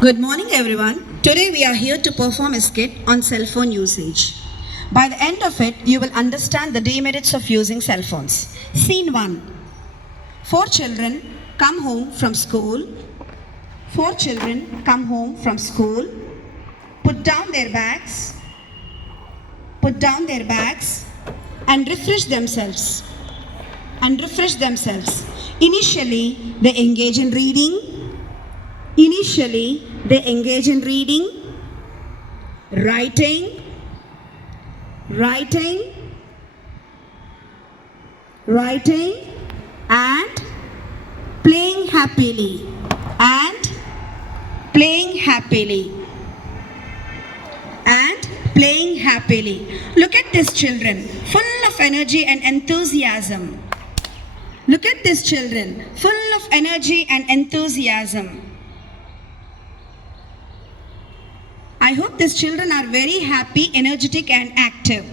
Good morning, everyone. Today we are here to perform a skit on cell phone usage. By the end of it, you will understand the demerits of using cell phones. Scene 1. 4 children come home from school. 4 children come home from school, put down their bags, and refresh themselves. Initially, they engage in reading, writing, and playing happily. Look at these children, full of energy and enthusiasm. I hope these children are very happy, energetic and active.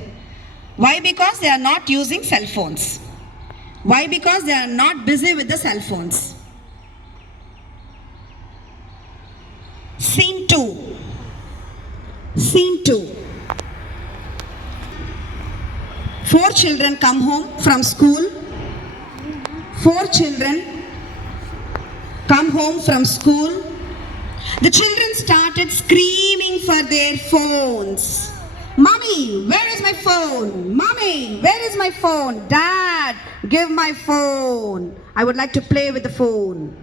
Why? Because they are not using cell phones. Why? Because they are not busy with the cell phones. Scene 2. 4 children come home from school. The children started screaming for their phones. Mommy, where is my phone? Mommy, where is my phone? Dad, give my phone. I would like to play with the phone.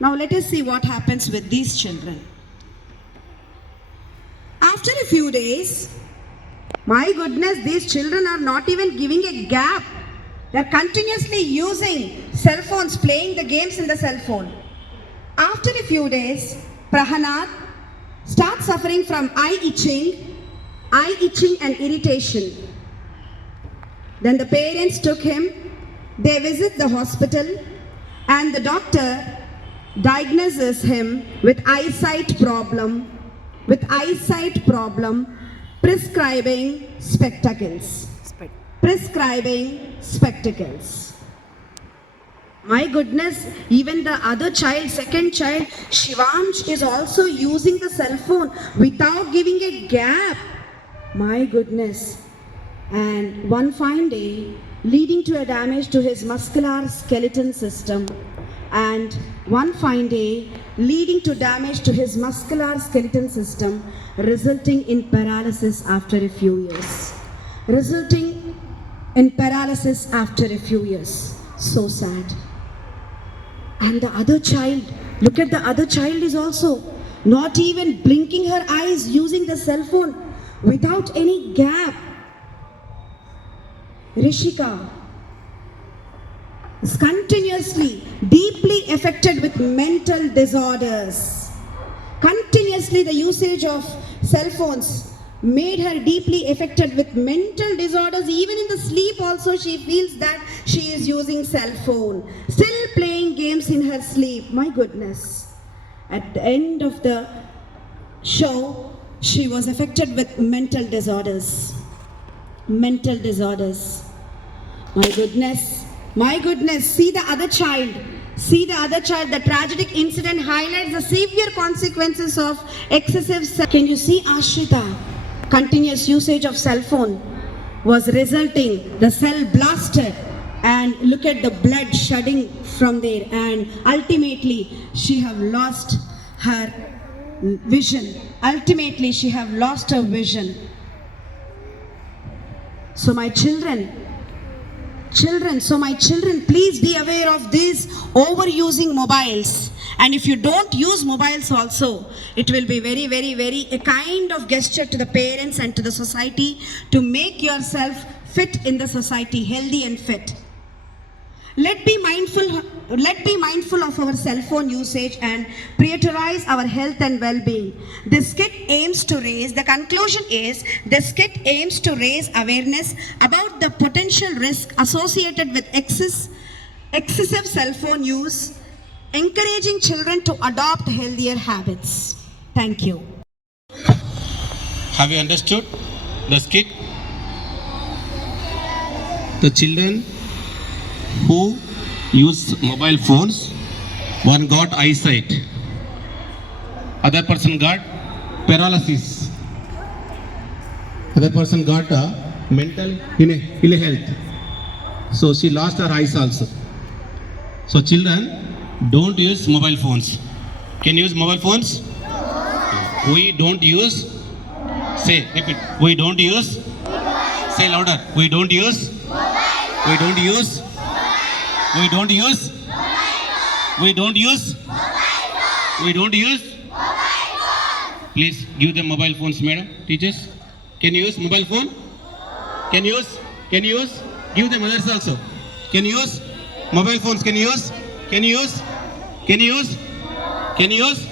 Now let us see what happens with these children. After a few days, my goodness, these children are not even giving a gap. They are continuously using cell phones, playing the games in the cell phone. After a few days, Prahanad starts suffering from eye itching and irritation. Then the parents took him. They visit the hospital and the doctor diagnoses him with eyesight problem, prescribing spectacles. My goodness, even the other child, second child, Shivansh, is also using the cell phone without giving a gap. My goodness. And one fine day, leading to a damage to his muscular skeleton system. Resulting in paralysis after a few years. So sad. And the other child, look at the other child, is also not even blinking her eyes, using the cell phone without any gap. Rishika is continuously deeply affected with mental disorders. Continuously the usage of cell phones made her deeply affected with mental disorders. Even in the sleep also she feels that she is using cell phone, still playing games in her sleep. My goodness. At the end of the show, she was affected with mental disorders. My goodness. See the other child. The tragic incident highlights the severe consequences of excessive. Can you see Ashrita? Continuous usage of cell phone was resulting the cell blasted, and look at the blood shedding from there, and ultimately she have lost her vision. So my children, please be aware of this overusing mobiles. And if you don't use mobiles also, it will be very, very, very a kind of gesture to the parents and to the society to make yourself fit in the society, healthy and fit. Let's be mindful of our cell phone usage and prioritize our health and well-being. The skit aims to raise awareness about the potential risk associated with excessive cell phone use, encouraging children to adopt healthier habits. Thank you. Have you understood the skit? The children who use mobile phones, one got eyesight Other person got paralysis. Other person got mental ill health. So she lost her eyes also. So children, don't use mobile phones. Can you use mobile phones? We don't use. Say, repeat. We don't use. Say louder. We don't use. We don't use. We don't use. We don't use. We don't use. Please give them mobile phones, madam. Teachers, can you use mobile phone? Can you use? Can you use? Give them others also. Can you use mobile phones? Can you use? Can you use? Can you use? Can you use?